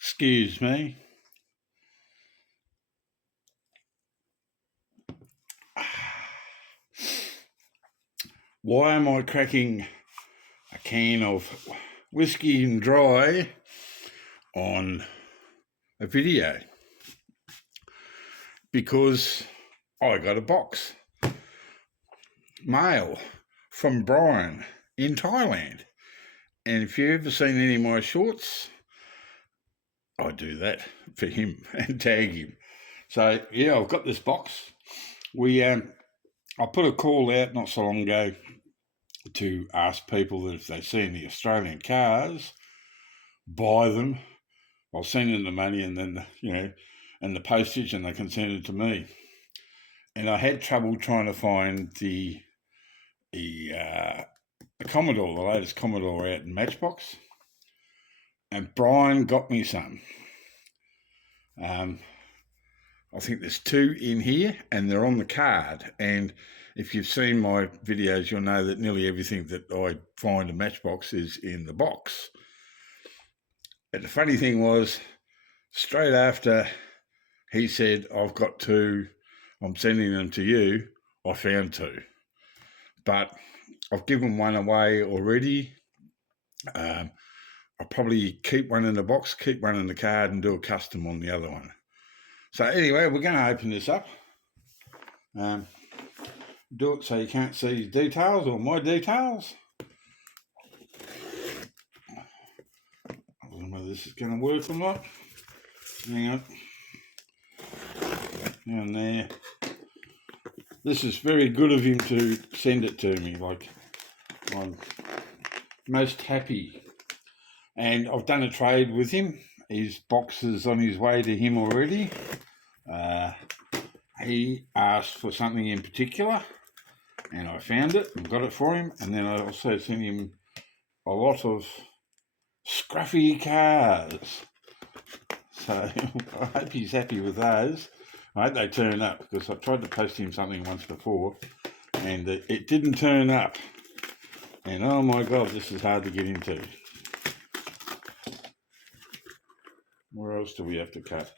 Excuse me. Why am I cracking a can of whiskey and dry on a video? Because I got a box mail from Brian in Thailand. And if you've ever seen any of my shorts, I do that for him and tag him. So yeah, I've got this box. I put a call out not so long ago to ask people that if they see any Australian cars, buy them. I'll send them the money and then and the postage, and they can send it to me. And I had trouble trying to find the Commodore, the latest Commodore out in Matchbox. And Brian got me some. I think there's 2 in here, and they're on the card. And if you've seen my videos, you'll know that nearly everything that I find in Matchbox is in the box. And the funny thing was, straight after he said, I've got 2, I'm sending them to you, I found 2. But I've given one away already. I'll probably keep one in the box, keep one in the card, and do a custom on the other one. So anyway, we're going to open this up. Do it so you can't see details or my details. I don't know whether this is going to work or not. Hang on. Down there. This is very good of him to send it to me. Like, I'm most happy. And I've done a trade with him. His box is on his way to him already. He asked for something in particular, and I found it and got it for him. And then I also sent him a lot of scruffy cars. So I hope he's happy with those. I hope they turn up, because I tried to post him something once before and it didn't turn up. And oh my God, this is hard to get into. Where else do we have to cut?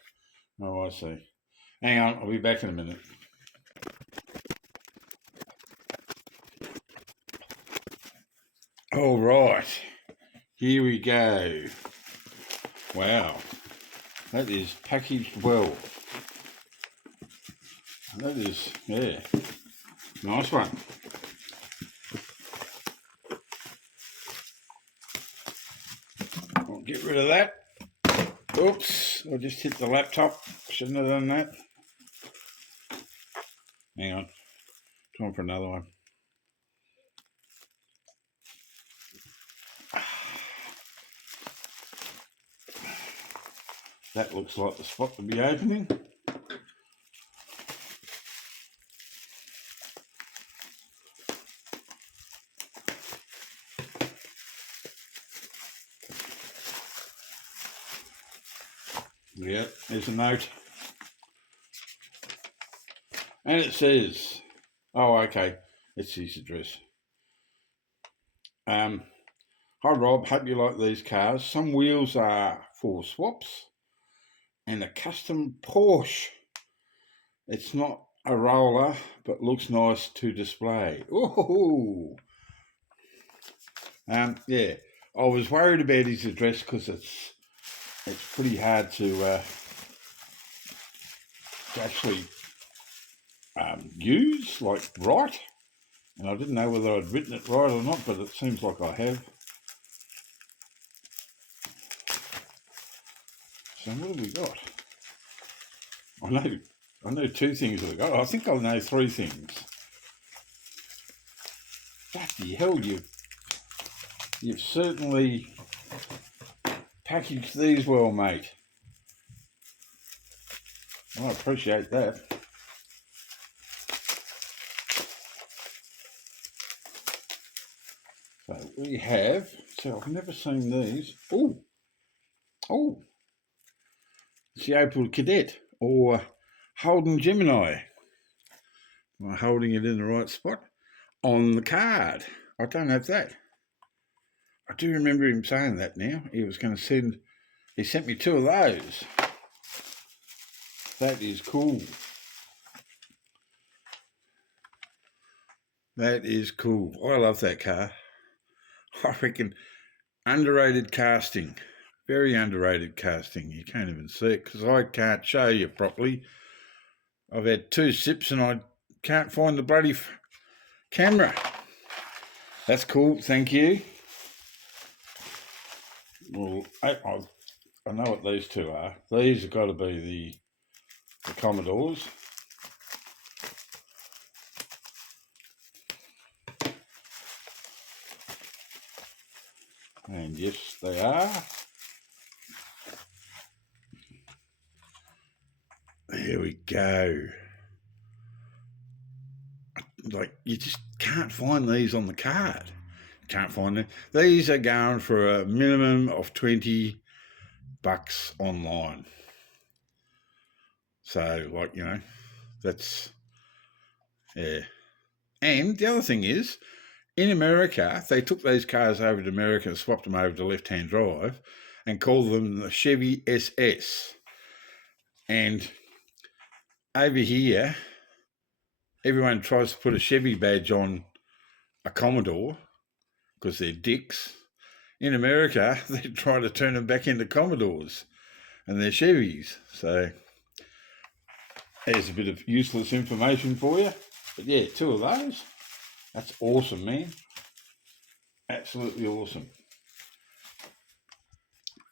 Oh, I see. Hang on, I'll be back in a minute. All right, here we go. Wow, that is packaged well. That is, yeah, nice one. I'll get rid of that. Oops, I just hit the laptop. Shouldn't have done that. Hang on, time for another one. That looks like the spot to be opening. Yeah, there's a note. And it says, oh, okay, it's his address. Hi Rob, hope you like these cars. Some wheels are for swaps and a custom Porsche. It's not a roller, but looks nice to display. Ooh. Yeah, I was worried about his address because it's pretty hard to actually use, like, right. And I didn't know whether I'd written it right or not, but it seems like I have. So what have we got? I know 2 things that I got. I think I know 3 things. Bloody hell, you've certainly packaged these well, mate. I appreciate that. So we have, so I've never seen these. Oh, it's the Opel Cadet, or Holden Gemini. Am I holding it in the right spot? on the card. I don't have that. I do remember him saying that now. He was going to send, he sent me 2 of those. That is cool. That is cool. I love that car. I reckon underrated casting. Very underrated casting. You can't even see it because I can't show you properly. I've had 2 sips and I can't find the bloody camera. That's cool. Thank you. Well, I know what these 2 are. These have got to be the Commodores. And yes, they are. There we go. Like, you just can't find these on the card. Can't find them. These are going for a minimum of $20 online. So, like, you know, that's, yeah. And the other thing is, in America, they took those cars over to America and swapped them over to left-hand drive and called them the Chevy SS. And over here, everyone tries to put a Chevy badge on a Commodore because they're dicks. In America, they try to turn them back into Commodores and they're Chevys. So there's a bit of useless information for you. But yeah, 2 of those. That's awesome, man. Absolutely awesome.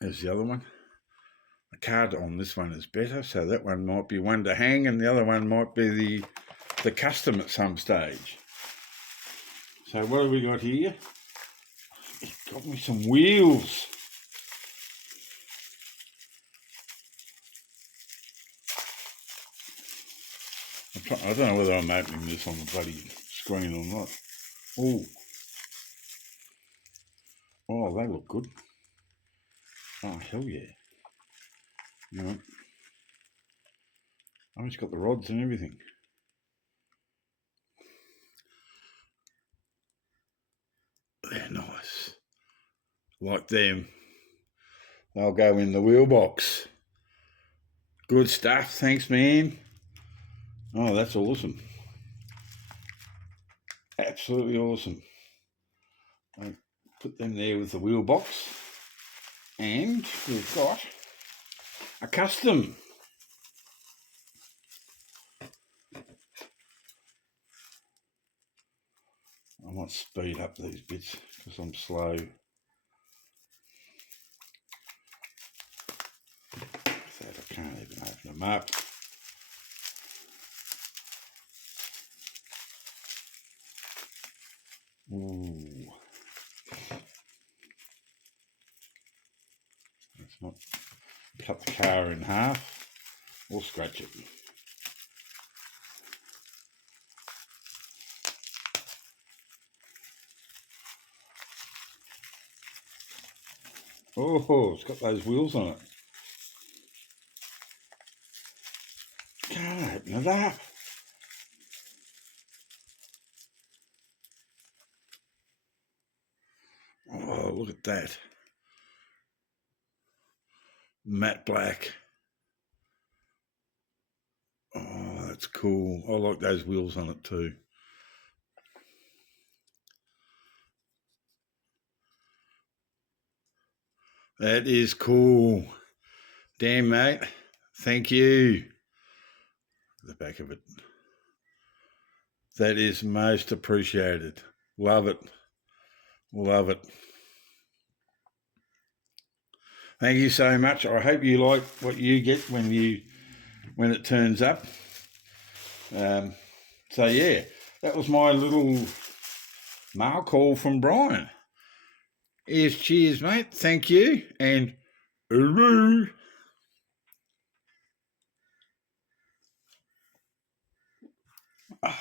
There's the other one. The card on this one is better, so that one might be one to hang and the other one might be the custom at some stage. So what have we got here? It got me some wheels. I don't know whether I'm opening this on the bloody screen or not. Oh, they look good. Oh, hell yeah. You know, oh, it's got the rods and everything. They're nice. Like them. They'll go in the wheel box. Good stuff. Thanks, man. Oh, that's awesome. Absolutely awesome. I put them there with the wheel box. And we've got a custom. I might speed up these bits because I'm slow. I can't even open them up. Ooh. Let's not cut the car in half or scratch it. Oh, it's got those wheels on it. Can't open it up. Oh, look at that. Matte black. Oh, that's cool. I like those wheels on it too. That is cool. Damn, mate. Thank you. The back of it. That is most appreciated. Love it. Love it. Thank you so much. I hope you like what you get when it turns up. So yeah, that was my little mail call from Brian. Here's cheers, mate. Thank you. And hooroo. Oh.